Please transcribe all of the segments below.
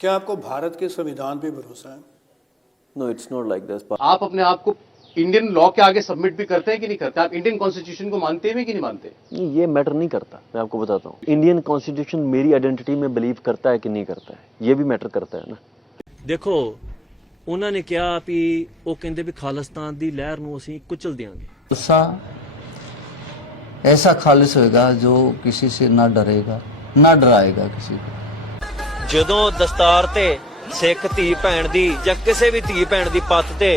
क्या आपको भारत के संविधान पे भरोसा है? No, it's not like this. आप अपने आप को इंडियन लॉ के आगे सबमिट भी करते हैं कि नहीं करते? आप इंडियन कॉन्स्टिट्यूशन को मानते हैं कि नहीं मानते? नहीं, ये मैटर नहीं करता। मैं आपको बताता हूँ, इंडियन कॉन्स्टिट्यूशन मेरी आइडेंटिटी में बिलीव करता है कि नहीं करता है, ये भी मैटर करता है ना। देखो, ਉਹਨਾਂ ਨੇ ਕਿਹਾ ਵੀ ਉਹ ਕਹਿੰਦੇ ਵੀ ਖਾਲਿਸਤਾਨ ਦੀ ਲਹਿਰ ਨੂੰ ਅਸੀਂ ਕੁਚਲ ਦਿਆਂਗੇ। गुस्सा ऐसा खालिश होएगा जो किसी से ना डरेगा ना डराएगा किसी को। ਜਦੋਂ ਦਸਤਾਰ ਤੇ ਸਿੱਖ ਧੀ ਭੈਣ ਦੀ ਜਾਂ ਕਿਸੇ ਵੀ ਧੀ ਭੈਣ ਦੀ ਪੱਤ ਤੇ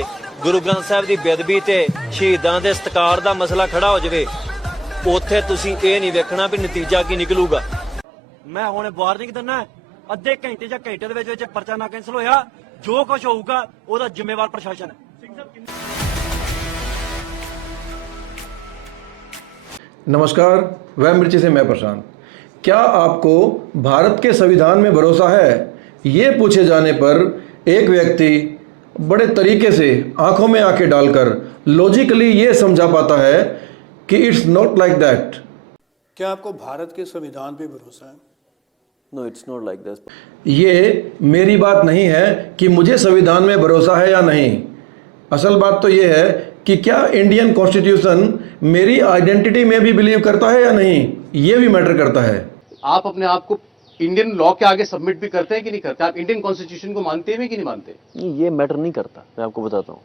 ਗੁਰੂ ਗ੍ਰੰਥ ਸਾਹਿਬ ਦੀ ਬੇਅਦਬੀ ਤੇ ਸ਼ਹੀਦਾਂ ਦੇ ਸਤਿਕਾਰ ਦਾ ਮਸਲਾ ਖੜਾ ਹੋ ਜਾਵੇ, ਉੱਥੇ ਤੁਸੀਂ ਇਹ ਨਹੀਂ ਵੇਖਣਾ ਵੀ ਨਤੀਜਾ ਕੀ ਨਿਕਲੂਗਾ। ਮੈਂ ਹੁਣ ਵਾਰਨਿੰਗ ਦਿੰਦਾ, ਅੱਧੇ ਘੰਟੇ ਜਾਂ ਘੰਟੇ ਦੇ ਵਿੱਚ ਪਰਚਾ ਨਾ ਕੈਂਸਲ ਹੋਇਆ, ਜੋ ਕੁਝ ਹੋਊਗਾ ਉਹਦਾ ਜ਼ਿੰਮੇਵਾਰ ਪ੍ਰਸ਼ਾਸਨ ਹੈ। नमस्कार, वह मिर्ची से मैं प्रशांत। क्या आपको भारत के संविधान में भरोसा है? ये पूछे जाने पर एक व्यक्ति बड़े तरीके से आंखों में आंखें डालकर लॉजिकली ये समझा पाता है कि इट्स नॉट लाइक दैट। क्या आपको भारत के संविधान पे भरोसा है? No, it's not like this. ये मेरी बात नहीं है कि मुझे संविधान में भरोसा है या नहीं। असल बात तो ये है कि क्या इंडियन कॉन्स्टिट्यूशन मेरी आइडेंटिटी में भी बिलीव करता है या नहीं, ये भी मैटर करता है। आप अपने आप को इंडियन लॉ के आगे सबमिट भी करते हैं कि नहीं करते? आप इंडियन कॉन्स्टिट्यूशन को मानते हैं कि नहीं मानते? नहीं, ये मैटर नहीं करता। मैं आपको बताता हूँ,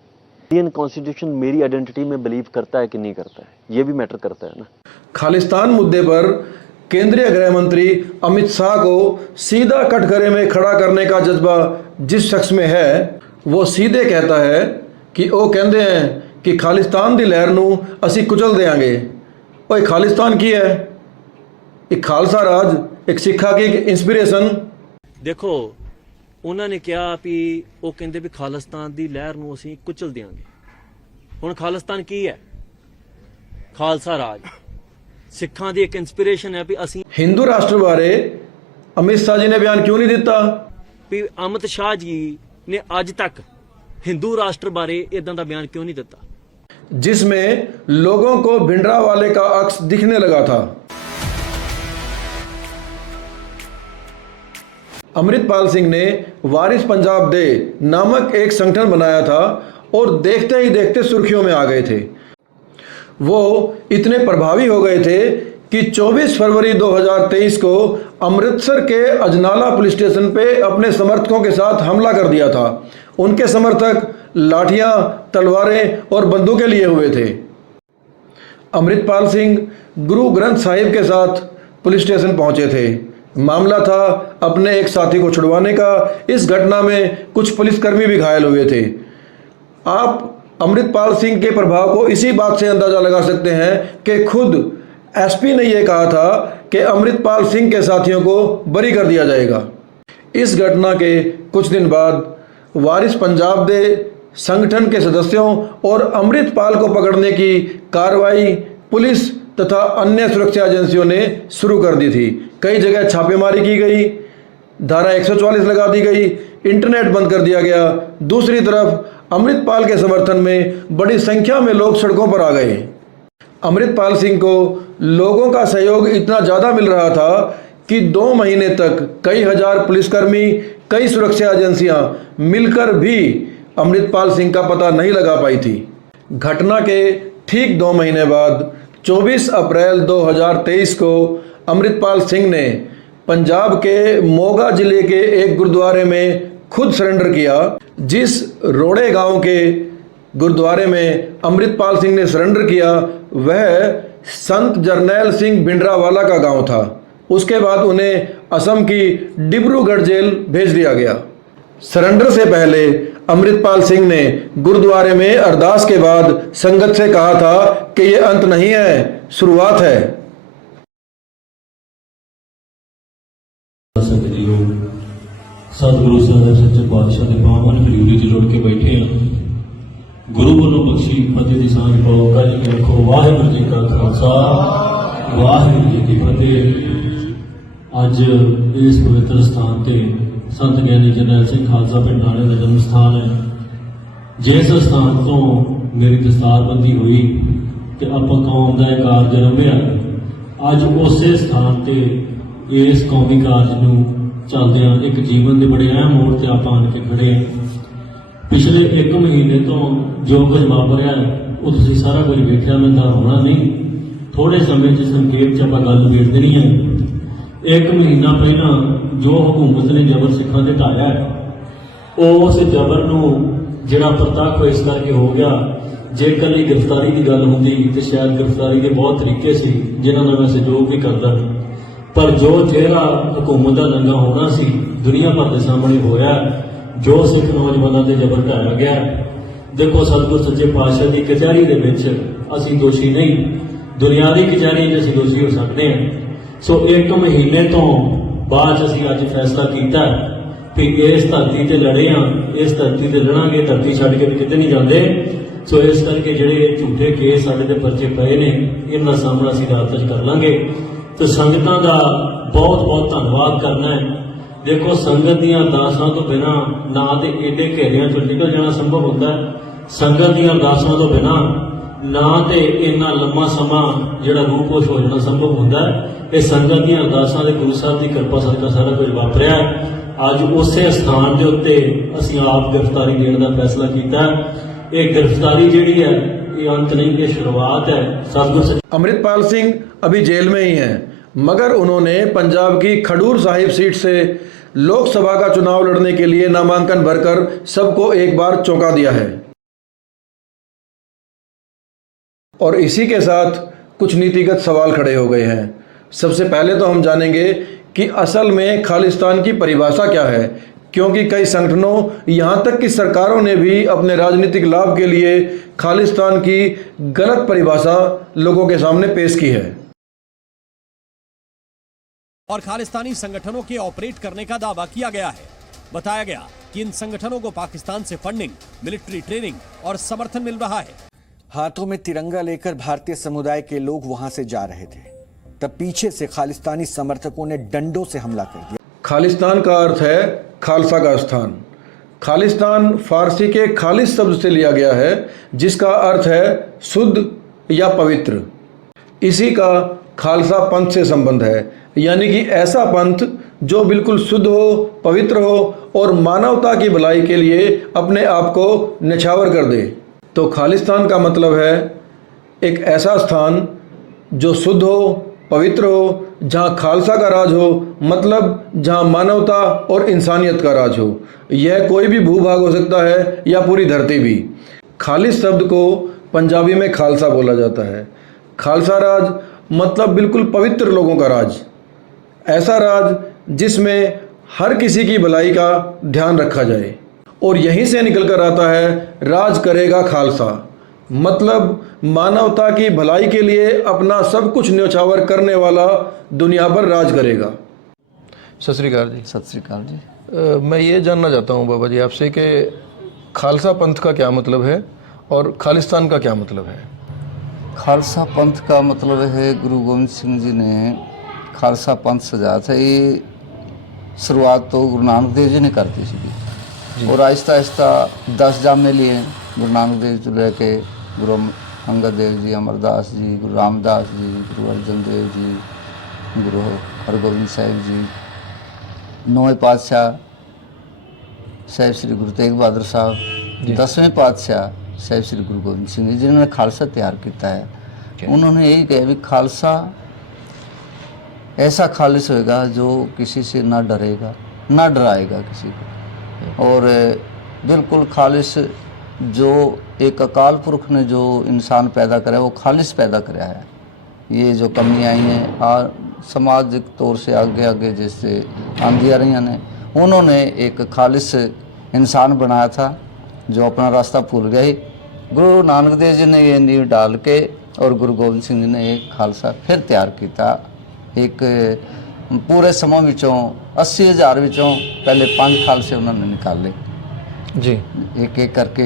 इंडियन कॉन्स्टिट्यूशन मेरी आइडेंटिटी में बिलीव करता है कि नहीं करता है, ये भी मैटर करता है ना। खालिस्तान मुद्दे पर केंद्रीय गृह मंत्री अमित शाह को सीधा कटघरे में खड़ा करने का जज्बा जिस शख्स में है, वो सीधे कहता है कि वो कहते हैं कि खालिस्तान दी लहर नूं असी कुचल देंगे। ओए खालिस्तान की है? एक खालसा राज, एक सिखा की इंस्पिरेशन। ਦੇਖੋ, ਉਹਨਾਂ ਨੇ ਕਿਹਾ ਵੀ ਉਹ ਕਹਿੰਦੇ ਵੀ ਖਾਲਿਸਤਾਨ ਦੀ ਲਹਿਰ ਨੂੰ ਅਸੀਂ ਕੁਚਲ ਦਿਆਂਗੇ। ਹੁਣ ਖਾਲਿਸਤਾਨ ਕੀ ਹੈ? ਖਾਲਸਾ ਰਾਜ, ਸਿੱਖਾਂ ਦੀ ਇੱਕ ਇਨਸਪੀਰੇਸ਼ਨ ਹੈ ਵੀ ਅਸੀਂ। हिंदू राष्ट्र बारे अमित शाह जी ने बयान क्यों नहीं दिता? ਵੀ ਅਮਿਤ ਸ਼ਾਹ ਜੀ ਨੇ ਅੱਜ ਤੱਕ ਹਿੰਦੂ ਰਾਸ਼ਟਰ ਬਾਰੇ ਇਦਾਂ ਦਾ ਬਿਆਨ ਕਿਉਂ ਨਹੀਂ ਦਿੱਤਾ? जिसमें लोगों को भिंडरावाले का अक्स दिखने लगा था। अमृतपाल सिंह ने वारिस पंजाब डे नामक एक संगठन बनाया था और देखते ही देखते सुर्खियों में आ गए थे। वो इतने प्रभावी हो गए थे कि 24 फरवरी 2023 को अमृतसर के अजनाला पुलिस स्टेशन पे अपने समर्थकों के साथ हमला कर दिया था। उनके समर्थक लाठियां, तलवारें और बंदूकें लिए हुए थे। अमृतपाल सिंह गुरु ग्रंथ साहिब के साथ पुलिस स्टेशन पहुंचे थे। मामला था अपने एक साथी को छुड़वाने का। इस घटना में कुछ पुलिसकर्मी भी घायल हुए थे। आप अमृतपाल सिंह के प्रभाव को इसी बात से अंदाजा लगा सकते हैं कि खुद एसपी ने यह कहा था कि अमृतपाल सिंह के साथियों को बरी कर दिया जाएगा। इस घटना के कुछ दिन बाद वारिस पंजाब दे संगठन के सदस्यों और अमृतपाल को पकड़ने की कार्रवाई पुलिस तथा अन्य सुरक्षा एजेंसियों ने शुरू कर दी थी। कई जगह छापेमारी की गई, धारा 144 लगा दी गई, इंटरनेट बंद कर दिया गया। दूसरी तरफ अमृतपाल के समर्थन में बड़ी संख्या में लोग सड़कों पर आ गए। अमृतपाल सिंह को लोगों का सहयोग इतना ज़्यादा मिल रहा था कि 2 महीने तक कई हजार पुलिसकर्मी, कई सुरक्षा एजेंसियां मिलकर भी अमृतपाल सिंह का पता नहीं लगा पाई थी। घटना के ठीक 2 महीने बाद 24 अप्रैल 2023 को अमृतपाल सिंह ने पंजाब के मोगा जिले के एक गुरुद्वारे में खुद सरेंडर किया। जिस रोड़े गांव के गुरुद्वारे में अमृतपाल सिंह ने सरेंडर किया, वह संत जरनैल सिंह भिंडरावाला का गांव था। उसके बाद उन्हें असम की डिब्रूगढ़ जेल भेज दिया गया। सरेंडर से पहले अमृतपाल सिंह ने गुरुद्वारे में अरदास के बाद संगत से कहा था कि ये अंत नहीं है, शुरुआत है। सतगुरु साहब सच्चे पातशाह के पावन हजूरी च जुड़ के बैठे हैं। गुरु वालों बख्शी फतेह की सांझ पाओ। कल के रखो। वाहिगुरू जी का खालसा, वाहिगुरू जी की फतेह। अज इस पवित्र स्थान से संत ज्ञानी जरनैल सिंह खालसा पिंडाणे का जन्म स्थान है। जिस स्थान तो मेरी दस्तारबंदी हुई तो आप कौम का एक कार्य रम्या, अज उस स्थान से इस कौमी कार्य ਚੱਲਦਿਆਂ ਇੱਕ ਜੀਵਨ ਦੇ ਬੜੇ ਅਹਿਮ ਮੋੜ ਤੇ ਆਪਾਂ ਆਣ ਕੇ ਖੜੇ ਹਾਂ। ਪਿਛਲੇ 1 ਮਹੀਨੇ ਤੋਂ ਜੋ ਕੁਝ ਵਾਪਰਿਆ ਉਹ ਤੁਸੀਂ ਸਾਰਾ ਕੁਝ ਵੇਖਿਆ, ਮੈਂ ਤਾਂ ਹੋਣਾ ਨਹੀਂ, ਥੋੜੇ ਸਮੇਂ 'ਚ ਸੰਖੇਪ 'ਚ ਆਪਾਂ ਗੱਲ ਵੇਖ ਦੇਣੀ ਹੈ। 1 ਮਹੀਨਾ ਪਹਿਲਾਂ ਜੋ ਹਕੂਮਤ ਨੇ ਜ਼ਬਰ ਸਿੱਖਾਂ ਤੇ ਢਾਇਆ, ਉਸ ਜ਼ਬਰ ਨੂੰ ਜਿਹੜਾ ਪ੍ਰਤੱਖ ਇਸ ਕਰਕੇ ਹੋ ਗਿਆ, ਜੇਕਰ ਇਹ ਗ੍ਰਿਫਤਾਰੀ ਦੀ ਗੱਲ ਹੁੰਦੀ ਤੇ ਸ਼ਾਇਦ ਗ੍ਰਿਫਤਾਰੀ ਦੇ ਬਹੁਤ ਤਰੀਕੇ ਸੀ ਜਿਨ੍ਹਾਂ ਨਾਲ ਮੈਂ ਸਹਿਯੋਗ ਵੀ ਕਰਦਾ, ਪਰ ਜੋ ਚਿਹਰਾ ਹਕੂਮਤ ਦਾ ਨੰਗਾ ਹੋਣਾ ਸੀ ਦੁਨੀਆ ਭਰ ਦੇ ਸਾਹਮਣੇ ਹੋਇਆ। ਜੋ ਸਿੱਖ ਨੌਜਵਾਨਾਂ ਦੇ ਜ਼ਬਰ ਢਾਇਆ ਗਿਆ, ਦੇਖੋ ਸਤਿਗੁਰ ਸੱਚੇ ਪਾਤਸ਼ਾਹ ਦੀ ਕਚਹਿਰੀ ਦੇ ਵਿੱਚ ਅਸੀਂ ਦੋਸ਼ੀ ਨਹੀਂ, ਦੁਨਿਆਵੀ ਕਚਹਿਰੀ 'ਚ ਅਸੀਂ ਦੋਸ਼ੀ ਹੋ ਸਕਦੇ ਹਾਂ। ਸੋ 1 ਮਹੀਨੇ ਤੋਂ ਬਾਅਦ ਅਸੀਂ ਅੱਜ ਫੈਸਲਾ ਕੀਤਾ ਕਿ ਇਸ ਧਰਤੀ ਤੇ ਲੜੇ ਹਾਂ, ਇਸ ਧਰਤੀ ਤੇ ਲੜਾਂਗੇ, ਧਰਤੀ ਛੱਡ ਕੇ ਕਿਤੇ ਨਹੀਂ ਜਾਂਦੇ। ਸੋ ਇਸ ਕਰਕੇ ਜਿਹੜੇ ਝੂਠੇ ਕੇਸ ਸਾਡੇ ਦੇ ਪਰਚੇ ਪਏ ਨੇ, ਇਹਨਾਂ ਦਾ ਸਾਹਮਣਾ ਅਸੀਂ ਅਦਾਲਤ 'ਚ ਕਰ ਲਾਂਗੇ। ਤੇ ਸੰਗਤਾਂ ਦਾ ਬਹੁਤ ਬਹੁਤ ਧੰਨਵਾਦ ਕਰਨਾ ਹੈ। ਦੇਖੋ ਸੰਗਤ ਦੀਆਂ ਅਰਦਾਸਾਂ ਤੋਂ ਬਿਨਾਂ ਨਾ ਤੇ ਏਡੇ ਘੇਰਿਆਂ 'ਚੋਂ ਨਿਕਲ ਜਾਣਾ ਸੰਭਵ ਹੁੰਦਾ ਹੈ, ਸੰਗਤ ਦੀਆਂ ਅਰਦਾਸਾਂ ਤੋਂ ਬਿਨਾਂ ਨਾ ਤੇ ਇੰਨਾ ਲੰਮਾ ਸਮਾਂ ਜਿਹੜਾ ਰੂਪੋਸ਼ ਹੋ ਜਾਣਾ ਸੰਭਵ ਹੁੰਦਾ ਹੈ। ਇਹ ਸੰਗਤ ਦੀਆਂ ਅਰਦਾਸਾਂ ਦੇ ਗੁਰੂ ਸਾਹਿਬ ਦੀ ਕਿਰਪਾ ਸਦਕਾ ਸਾਰਾ ਕੁਝ ਵਾਪਰਿਆ। ਅੱਜ ਉਸੇ ਸਥਾਨ ਦੇ ਉੱਤੇ ਅਸੀਂ ਆਪ ਗ੍ਰਿਫਤਾਰੀ ਦੇਣ ਦਾ ਫੈਸਲਾ ਕੀਤਾ। ਇਹ ਗ੍ਰਿਫਤਾਰੀ ਜਿਹੜੀ ਹੈ ये अंत नहीं, ये शुरुआत है। सतगुरु अमृतपाल सिंह अभी जेल में ही हैं, मगर उन्होंने पंजाब की खडूर साहिब सीट से लोकसभा का चुनाव लड़ने के लिए नामांकन भरकर सबको एक बार चौंका दिया है। और इसी के साथ कुछ नीतिगत सवाल खड़े हो गए हैं। सबसे पहले तो हम जानेंगे कि असल में खालिस्तान की परिभाषा क्या है, क्योंकि कई संगठनों यहाँ तक कि सरकारों ने भी अपने राजनीतिक लाभ के लिए खालिस्तान की गलत परिभाषा लोगों के सामने पेश की है। और खालिस्तानी संगठनों के ऑपरेट करने का दावा किया गया है। बताया गया कि इन संगठनों को पाकिस्तान से फंडिंग, मिलिट्री ट्रेनिंग और समर्थन मिल रहा है। हाथों में तिरंगा लेकर भारतीय समुदाय के लोग वहां से जा रहे थे, तब पीछे से खालिस्तानी समर्थकों ने डंडों से हमला कर दिया। खालिस्तान का अर्थ है खालसा का स्थान। खालिस्तान फारसी के खालिस शब्द से लिया गया है, जिसका अर्थ है शुद्ध या पवित्र। इसी का खालसा पंथ से संबंध है, यानी कि ऐसा पंथ जो बिल्कुल शुद्ध हो, पवित्र हो और मानवता की भलाई के लिए अपने आप को निछावर कर दे। तो खालिस्तान का मतलब है एक ऐसा स्थान जो शुद्ध हो, पवित्र हो, जहाँ खालसा का राज हो, मतलब जहाँ मानवता और इंसानियत का राज हो। यह कोई भी भूभाग हो सकता है या पूरी धरती भी। खालिस शब्द को पंजाबी में खालसा बोला जाता है। खालसा राज मतलब बिल्कुल पवित्र लोगों का राज, ऐसा राज जिसमें हर किसी की भलाई का ध्यान रखा जाए। और यहीं से निकल कर आता है राज करेगा खालसा, मतलब मानवता की भलाई के लिए अपना सब कुछ न्यौछावर करने वाला दुनिया पर राज करेगा। सत श्री अकाल जी। सत श्री अकाल जी। मैं ये जानना चाहता हूँ बाबा जी आपसे कि खालसा पंथ का क्या मतलब है और खालिस्तान का क्या मतलब है? खालसा पंथ का मतलब है, गुरु गोविंद सिंह जी ने खालसा पंथ सजाया था। ये शुरुआत तो गुरु नानक देव जी ने कर दी थी और आहिस्ता आहिस्ता 10 जामे लिए गुरु नानक देव जी लेके गुरु अंगद देव जी, अमरदास जी, गुरु रामदास जी, गुरु अर्जन देव जी, गुरु हरगोबिंद साहिब जी, 9वें पातशाह साहिब श्री गुरु तेग बहादुर साहब, 10वें पातशाह साहिब श्री गुरु गोबिंद सिंह जी, जिन्होंने खालसा तैयार किया है। उन्होंने यही कहा भी खालसा ऐसा खालिस होएगा जो किसी से ना डरेगा, ना डराएगा किसी को, और बिल्कुल खालिस जो एक अकाल पुरख ने जो इंसान पैदा करा वो खालिस पैदा कराया है। ये जो कमियाँ आई हैं और सामाजिक तौर से आगे आगे जैसे आंदी आ रही ने, उन्होंने एक खालिस इंसान बनाया था जो अपना रास्ता भूल गया ही। गुरु नानक देव जी ने ये नींव डाल के और गुरु गोबिंद सिंह जी ने एक खालसा फिर तैयार किया। एक पूरे समय विचों 80,000 विचों पहले 5 खालसे उन्होंने निकाले जी, एक एक करके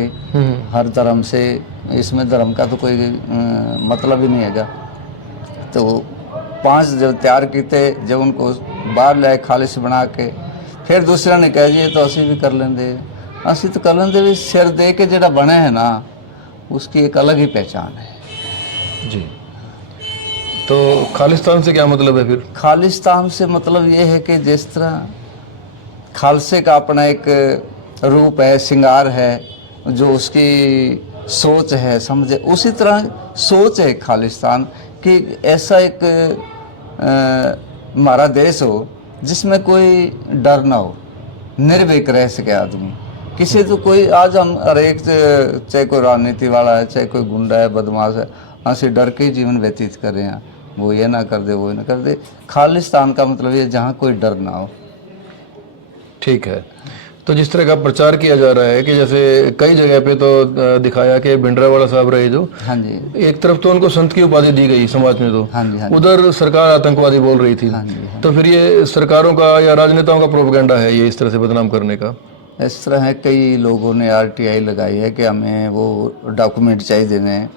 हर धर्म से। इसमें धर्म का तो कोई मतलब ही नहीं हैगा। तो 5 जब तैयार किए, जब उनको बाहर लाए खालिस बना के, फिर दूसरा ने कहा जी तो असी भी कर लेंगे, असी तो कर लेंगे भी सिर दे के जोड़ा बने है ना, उसकी एक अलग ही पहचान है जी। तो खालिस्तान से क्या मतलब है फिर? खालिस्तान से मतलब ये है कि जिस तरह खालसे का अपना एक रूप है, श्रृंगार है, जो उसकी सोच है, समझे, उसी तरह सोच है खालिस्तान कि ऐसा एक हमारा देश हो जिसमें कोई डर ना हो, निर्भीक रह सके आदमी। किसी तो कोई आज हम हर एक, चाहे कोई राजनीति वाला है, चाहे कोई गुंडा है, बदमाश है, ऐसे डर के जीवन व्यतीत कर रहे हैं, वो ये ना कर दे, वो ये ना कर दे। खालिस्तान का मतलब ये जहाँ कोई डर ना हो। ठीक है, तो जिस तरह का प्रचार किया जा रहा है कि जैसे कई जगह पे तो दिखाया कि भिंडरावाला साहब रहे जो, हाँ जी, एक तरफ तो उनको संत की उपाधि दी गई समाज में, तो हाँ जी, हाँ जी, उधर सरकार आतंकवादी बोल रही थी, हाँ जी, हाँ तो फिर ये सरकारों का या राजनेताओं का प्रोपेगेंडा है ये इस तरह से बदनाम करने का? इस तरह है, कई लोगों ने RTI लगाई है कि हमें वो डॉक्यूमेंट चाहिए देने हैं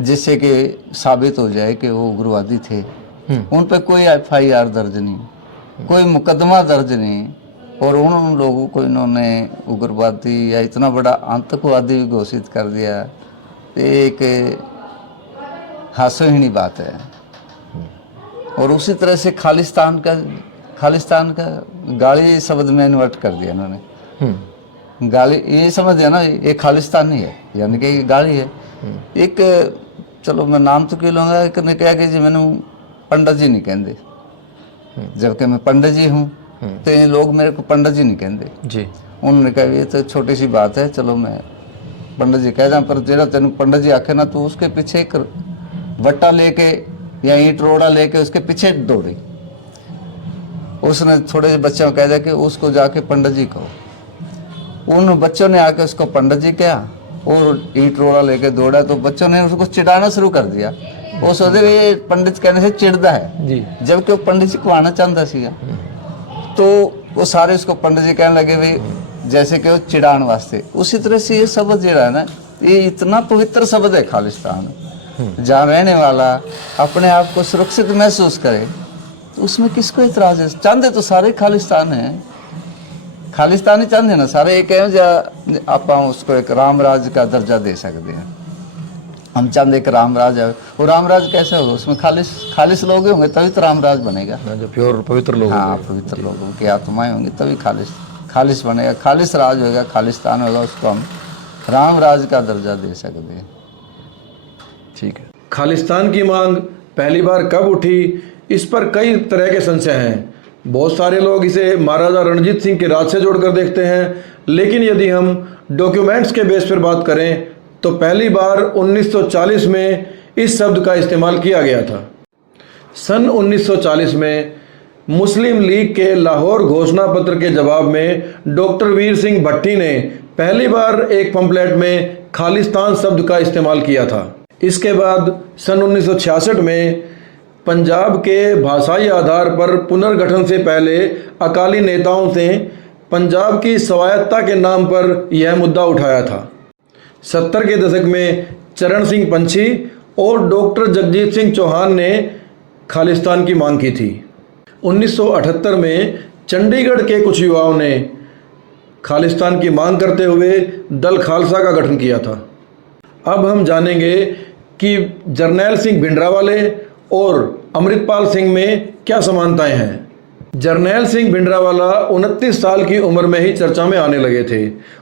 जिससे कि साबित हो जाए कि वो उग्रवादी थे। उन पर कोई FIR दर्ज नहीं, कोई मुकदमा दर्ज नहीं, और उन लोगों को इन्होंने उग्रवादी या इतना बड़ा आतंकवादी भी घोषित कर दिया। एक हास्यहीनी बात है। और उसी तरह से खालिस्तान का गाली शब्द में इन्वर्ट कर दिया इन्होंने। गाली ये समझ दिया ना, ये खालिस्तान नहीं है, यानी कि गाली है। एक चलो मैं नाम तो क्यों लूँगा, एक ने कहा कि जी मैंने पंडित जी नहीं कहते, जबकि मैं पंडित जी हूँ, तो ये लोग मेरे को पंडित जी नहीं कहते जी। उन्होंने कहा ये तो छोटी सी बात है, चलो मैं पंडित जी कह जाऊँ, पर जेड़ा तेन पंडित जी आखे ना, तो उसके पीछे एक वट्टा लेके या ईंट रोड़ा लेके उसके पीछे दौड़ी। उसने थोड़े से बच्चों को कह दिया कि उसको जाके पंडित जी कहो। उन बच्चों ने आके उसको पंडित जी कहा और ईंट रोड़ा लेके दौड़ा, तो बच्चों ने उसको चिढ़ाना शुरू कर दिया। वो सोचे ये पंडित कहने से चिढ़दा है जी, जबकि वो पंडित जी को आना चाहता सीगा। तो वो सारे उसको पंडित जी कहने लगे भाई जैसे कि वो चिढ़ाने वास्ते। उसी तरह से ये शब्द जो है ना, ये इतना पवित्र शब्द है खालिस्तान, जहाँ रहने वाला अपने आप को सुरक्षित महसूस करे, तो उसमें किसको इतराज है? चाहते तो सारे खालिस्तान है, खालिस्तानी चाहते ना सारे। एक है आप उसको एक रामराज का दर्जा दे सकते हैं। हम चाहते कि रामराज है, वो रामराज कैसे होगा? उसमें खालिस लोग होंगे तभी तो रामराज बनेगा, जो प्योर पवित्र लोग। हाँ, पवित्र लोगों की आत्माएं होंगी तभी खालिस बनेगा, खालिस राज होगा, खालिस्तान होगा, उसको हम रामराज का दर्जा दे सकते हैं। ठीक है। खालिस्तान की मांग पहली बार कब उठी, इस पर कई तरह के संशय हैं। बहुत सारे लोग इसे महाराजा रणजीत सिंह के राज से जोड़कर देखते हैं, लेकिन यदि हम डॉक्यूमेंट्स के बेस पर बात करें तो पहली बार 1940 में इस शब्द का इस्तेमाल किया गया था। सन 1940 में मुस्लिम लीग के लाहौर घोषणा पत्र के जवाब में डॉक्टर वीर सिंह भट्टी ने पहली बार एक पंपलेट में खालिस्तान शब्द का इस्तेमाल किया था। इसके बाद सन 1966 में पंजाब के भाषाई आधार पर पुनर्गठन से पहले अकाली नेताओं से पंजाब की स्वायत्तता के नाम पर यह मुद्दा उठाया था। 70 के दशक में चरण सिंह पंछी और डॉक्टर जगजीत सिंह चौहान ने खालिस्तान की मांग की थी। 1978 में चंडीगढ़ के कुछ युवाओं ने खालिस्तान की मांग करते हुए दल खालसा का गठन किया था। अब हम जानेंगे कि जरनैल सिंह भिंडरावाले और अमृतपाल सिंह में क्या समानताएं हैं। जरनैल सिंह भिंडरावाला 29 साल की उम्र में ही चर्चा में आने लगे थे।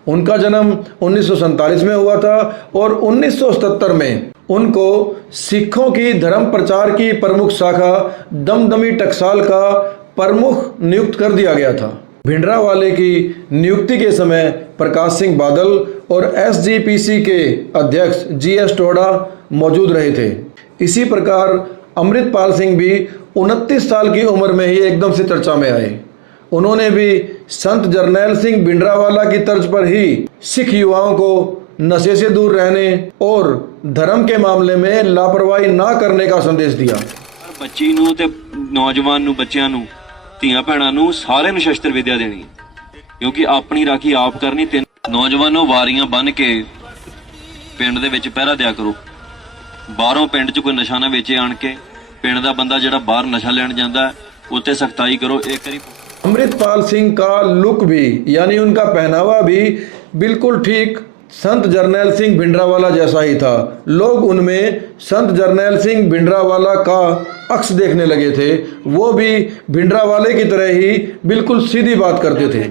उनका जन्म 1947 में हुआ था और 1977 में उनको सिखों की धर्म प्रचार की प्रमुख शाखा दमदमी टकसाल का प्रमुख नियुक्त कर दिया गया था। भिंडरावाले की नियुक्ति के समय प्रकाश सिंह बादल और SGPC के अध्यक्ष GS टोडा मौजूद रहे थे। इसी प्रकार अमृतपाल सिंह भी 29 साल की उम्र में ही एकदम से चर्चा में आए। उन्होंने भी संत जरनैल सिंह भिंडरावाला की तर्ज पर ही सिख युवाओं को नशे से दूर रहने और धर्म के मामले में लापरवाही ना करने का संदेश दिया। ਬੱਚੀ ਨੂੰ ਤੇ ਨੌਜਵਾਨ ਨੂੰ ਬੱਚਿਆਂ ਨੂੰ ਧੀਆਂ ਭੈਣਾਂ ਨੂੰ ਸਾਰਿਆਂ ਨੂੰ ਸ਼ਸਤਰ ਵਿਦਿਆ ਦੇਣੀ, ਕਿਉਂਕਿ ਆਪਣੀ ਰਾਖੀ ਆਪ ਕਰਨੀ। ਤੇ ਨੌਜਵਾਨੋ ਵਾਰੀਆਂ ਬੰਨ ਕੇ ਪਿੰਡ ਦੇ ਵਿੱਚ ਪਹਿਰਾ ਦਿਆ ਕਰੋ। ਬਾਹਰੋਂ ਪਿੰਡ 'ਚ ਕੋਈ ਨਸ਼ਾ ਨਾ ਵੇਚੇ ਆਣ ਕੇ। ਪਿੰਡ ਦਾ ਬੰਦਾ ਜਿਹੜਾ ਬਾਹਰ ਨਸ਼ਾ ਲੈਣ ਜਾਂਦਾ ਉੱਤੇ ਸਖਤਾਈ करो। एक करी अमृतपाल सिंह का लुक भी यानी उनका पहनावा भी बिल्कुल ठीक संत जरनैल सिंह भिंडरावाला जैसा ही था। लोग उनमें संत जरनैल सिंह भिंडरावाला का अक्स देखने लगे थे। वो भी भिंडरावाले की तरह ही बिल्कुल सीधी बात करते थे।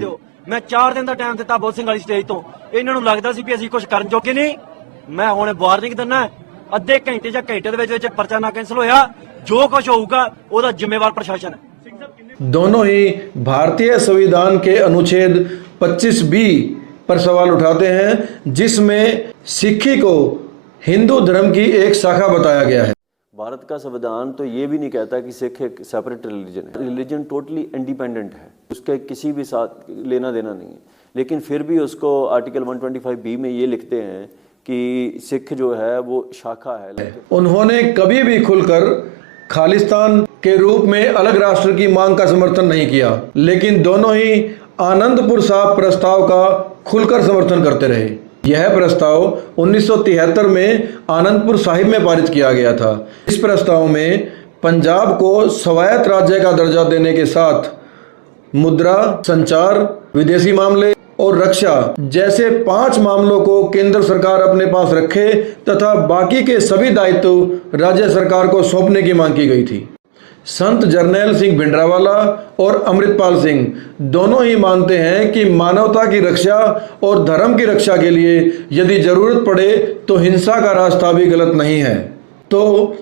ਮੈਂ 4 ਦਿਨ ਦਾ ਟਾਈਮ ਦਿੱਤਾ ਬੋਧ ਸਿੰਘ ਵਾਲੀ ਸਟੇਜ ਤੋਂ। ਇਹਨਾਂ ਨੂੰ ਲੱਗਦਾ ਸੀ ਵੀ ਅਸੀਂ ਕੁਝ ਕਰਨ ਜੋਗੇ ਨਹੀਂ। ਮੈਂ ਹੁਣ ਵਾਰਨਿੰਗ ਦਿੰਦਾ, ਅੱਧੇ ਘੰਟੇ ਜਾਂ ਘੰਟੇ ਦੇ ਵਿੱਚ ਪਰਚਾ ਨਾ ਕੈਂਸਲ ਹੋਇਆ, ਜੋ ਕੁਝ ਹੋਊਗਾ ਉਹਦਾ ਜ਼ਿੰਮੇਵਾਰ ਪ੍ਰਸ਼ਾਸਨ ਹੈ। दोनों ही भारतीय संविधान के अनुच्छेद 25B पर सवाल उठाते हैं, जिसमें सिक्खी को हिंदू धर्म की एक शाखा बताया गया है। भारत का संविधान तो ये भी नहीं कहता कि सिख एक सेपरेट रिलीजन है। रिलीजन टोटली इंडिपेंडेंट है, उसके किसी भी साथ लेना देना नहीं है। लेकिन फिर भी उसको आर्टिकल 125B में ये लिखते हैं कि सिख जो है वो शाखा है। उन्होंने कभी भी खुलकर खालिस्तान के रूप में अलग राष्ट्र की मांग का समर्थन नहीं किया, लेकिन दोनों ही आनंदपुर साहब प्रस्ताव का खुलकर समर्थन करते रहे। यह प्रस्ताव 1973 में आनंदपुर साहिब में पारित किया गया था। इस प्रस्ताव में पंजाब को स्वायत्त राज्य का दर्जा देने के साथ मुद्रा, संचार, विदेशी मामले और रक्षा जैसे 5 मामलों को केंद्र सरकार अपने पास रखे तथा बाकी के सभी दायित्व राज्य सरकार को सौंपने की मांग की गई थी। संत जरनैल सिंह भिंडरावाला और अमृतपाल सिंह दोनों ही मानते हैं कि मानवता की रक्षा और धर्म की रक्षा के लिए यदि जरूरत पड़े तो हिंसा का रास्ता भी गलत नहीं है। तो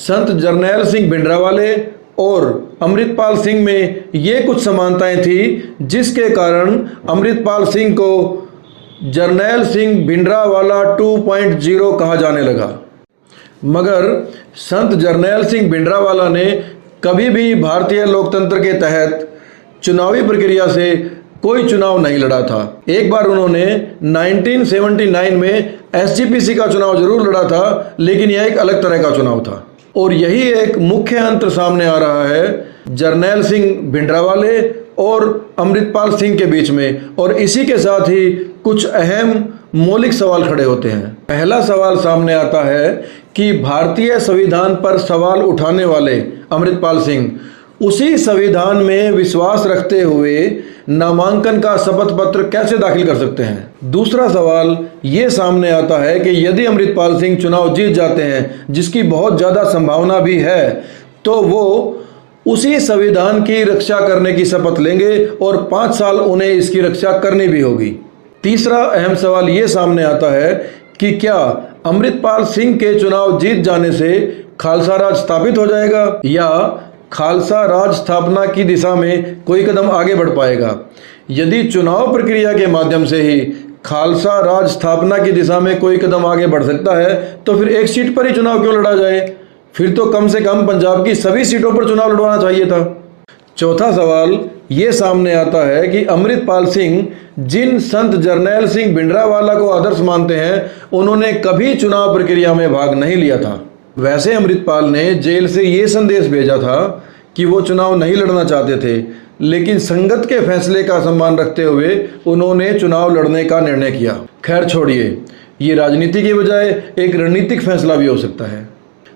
संत जरनैल सिंह भिंडरावाले और अमृतपाल सिंह में ये कुछ समानताएं थी, जिसके कारण अमृतपाल सिंह को जरनैल सिंह भिंडरावाला 2.0 कहा जाने लगा। मगर संत जरनैल सिंह भिंडरावाला ने कभी भी भारतीय लोकतंत्र के तहत चुनावी प्रक्रिया से कोई चुनाव नहीं लड़ा था। एक बार उन्होंने 1979 में एसजीपीसी का चुनाव जरूर लड़ा था, लेकिन यह एक अलग तरह का चुनाव था। और यही एक मुख्य अंतर सामने आ रहा है जरनैल सिंह भिंडरावाले और अमृतपाल सिंह के बीच में। और इसी के साथ ही कुछ अहम मौलिक सवाल खड़े होते हैं। पहला सवाल सामने आता है कि भारतीय संविधान पर सवाल उठाने वाले अमृतपाल सिंह उसी संविधान में विश्वास रखते हुए नामांकन का शपथ पत्र कैसे दाखिल कर सकते हैं। दूसरा सवाल ये सामने आता है कि यदि अमृतपाल सिंह चुनाव जीत जाते हैं, जिसकी बहुत ज़्यादा संभावना भी है, तो वो उसी संविधान की रक्षा करने की शपथ लेंगे और 5 साल उन्हें इसकी रक्षा करनी भी होगी। तीसरा अहम सवाल ये सामने आता है कि क्या अमृतपाल सिंह के चुनाव जीत जाने से खालसा राज स्थापित हो जाएगा या खालसा राज स्थापना की दिशा में कोई कदम आगे बढ़ पाएगा। यदि चुनाव प्रक्रिया के माध्यम से ही खालसा राज स्थापना की दिशा में कोई कदम आगे बढ़ सकता है, तो फिर एक सीट पर ही चुनाव क्यों लड़ा जाए? फिर तो कम से कम पंजाब की सभी सीटों पर चुनाव लड़वाना चाहिए था। चौथा सवाल ये सामने आता है कि अमृतपाल सिंह जिन संत जरनैल सिंह भिंडरावाला को आदर्श मानते हैं, उन्होंने कभी चुनाव प्रक्रिया में भाग नहीं लिया था। वैसे अमृतपाल ने जेल से ये संदेश भेजा था कि वो चुनाव नहीं लड़ना चाहते थे, लेकिन संगत के फैसले का सम्मान रखते हुए उन्होंने चुनाव लड़ने का निर्णय किया। खैर छोड़िए, ये राजनीति की बजाय एक रणनीतिक फैसला भी हो सकता है।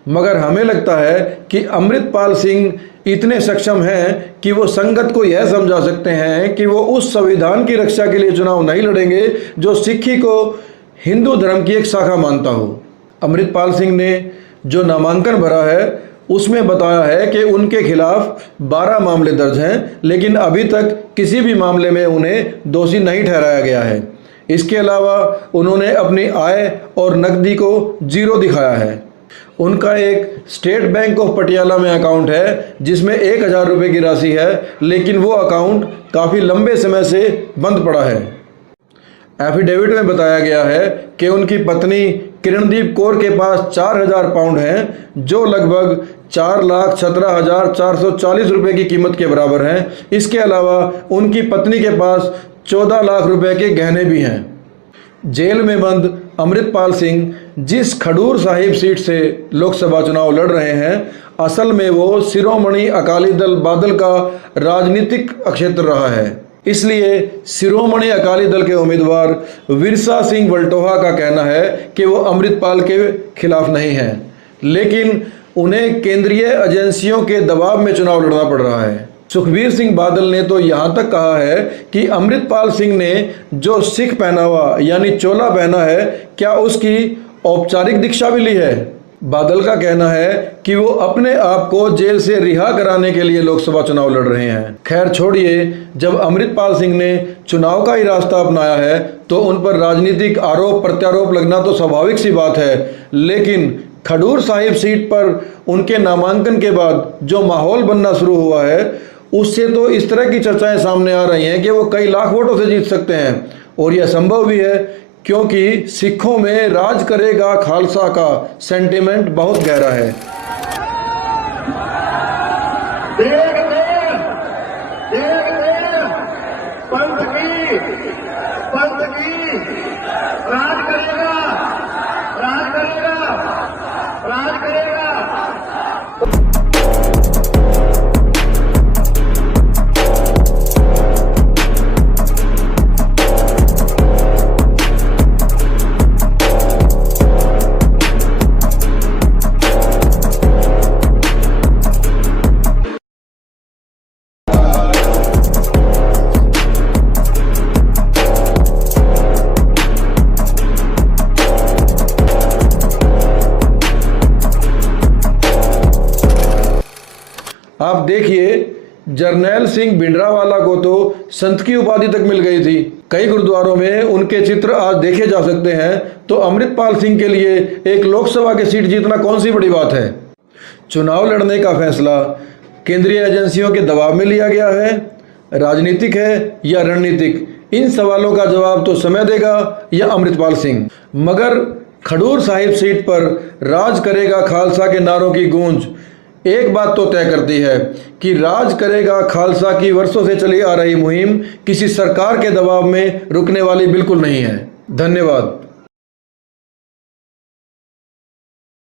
मगर हमें लगता है कि अमृतपाल सिंह इतने सक्षम हैं कि वो संगत को यह समझा सकते हैं कि वो उस संविधान की रक्षा के लिए चुनाव नहीं लड़ेंगे जो सिक्खी को हिंदू धर्म की एक शाखा मानता हो। अमृतपाल सिंह ने जो नामांकन भरा है उसमें बताया है कि उनके खिलाफ 12 मामले दर्ज हैं, लेकिन अभी तक किसी भी मामले में उन्हें दोषी नहीं ठहराया गया है। इसके अलावा उन्होंने अपनी आय और नकदी को 0 दिखाया है। उनका एक स्टेट बैंक ऑफ पटियाला में अकाउंट है जिसमें 1000 रुपये की राशि है, लेकिन वो अकाउंट काफ़ी लंबे समय से बंद पड़ा है। एफिडेविट में बताया गया है कि उनकी पत्नी किरणदीप कौर के पास 4000 पाउंड हैं, जो लगभग 4,17,440 रुपये की कीमत के बराबर हैं। इसके अलावा उनकी पत्नी के पास 14 लाख रुपए के गहने भी हैं। जेल में बंद अमृतपाल सिंह जिस खडूर साहिब सीट से लोकसभा चुनाव लड़ रहे हैं, असल में वो शिरोमणि अकाली दल बादल का राजनीतिक क्षेत्र रहा है। इसलिए शिरोमणि अकाली दल के उम्मीदवार विरसा सिंह वल्टोहा का कहना है कि वो अमृतपाल के खिलाफ नहीं है, लेकिन उन्हें केंद्रीय एजेंसियों के दबाव में चुनाव लड़ना पड़ रहा है। सुखबीर सिंह बादल ने तो यहाँ तक कहा है कि अमृतपाल सिंह ने जो सिख पहनावा यानी चोला पहना है, क्या उसकी औपचारिक दीक्षा भी ली है? बादल का कहना है कि वो अपने आप को जेल से रिहा कराने के लिए लोकसभा चुनाव लड़ रहे हैं। खैर छोड़िए, जब अमृतपाल सिंह ने चुनाव का ही रास्ता अपनाया है तो उन पर राजनीतिक आरोप प्रत्यारोप लगना तो स्वाभाविक सी बात है, लेकिन खडूर साहिब सीट पर उनके नामांकन के बाद जो माहौल बनना शुरू हुआ है उससे तो इस तरह की चर्चाएं सामने आ रही हैं कि वो कई लाख वोटों से जीत सकते हैं। और यह संभव भी है क्योंकि सिखों में राज करेगा खालसा का सेंटिमेंट बहुत गहरा है। राज करेगा, राज करेगा, राज करेगा। आप देखिए, जरनैल सिंह भिंडरावाला को तो संत की उपाधि तक मिल गई थी। कई गुरुद्वारों में उनके चित्र आज देखे जा सकते हैं, तो अमृतपाल सिंह के लिए एक लोकसभा की सीट जीतना कौन सी बड़ी बात है। चुनाव लड़ने का फैसला केंद्रीय एजेंसियों के दबाव में लिया गया है, राजनीतिक है या रणनीतिक, इन सवालों का जवाब तो समय देगा या अमृतपाल सिंह। मगर खडूर साहिब सीट पर राज करेगा खालसा के नारों की गूंज एक बात तो तय करती है कि राज करेगा खालसा की वर्षों से चली आ रही मुहिम किसी सरकार के दबाव में रुकने वाली बिल्कुल नहीं है। धन्यवाद।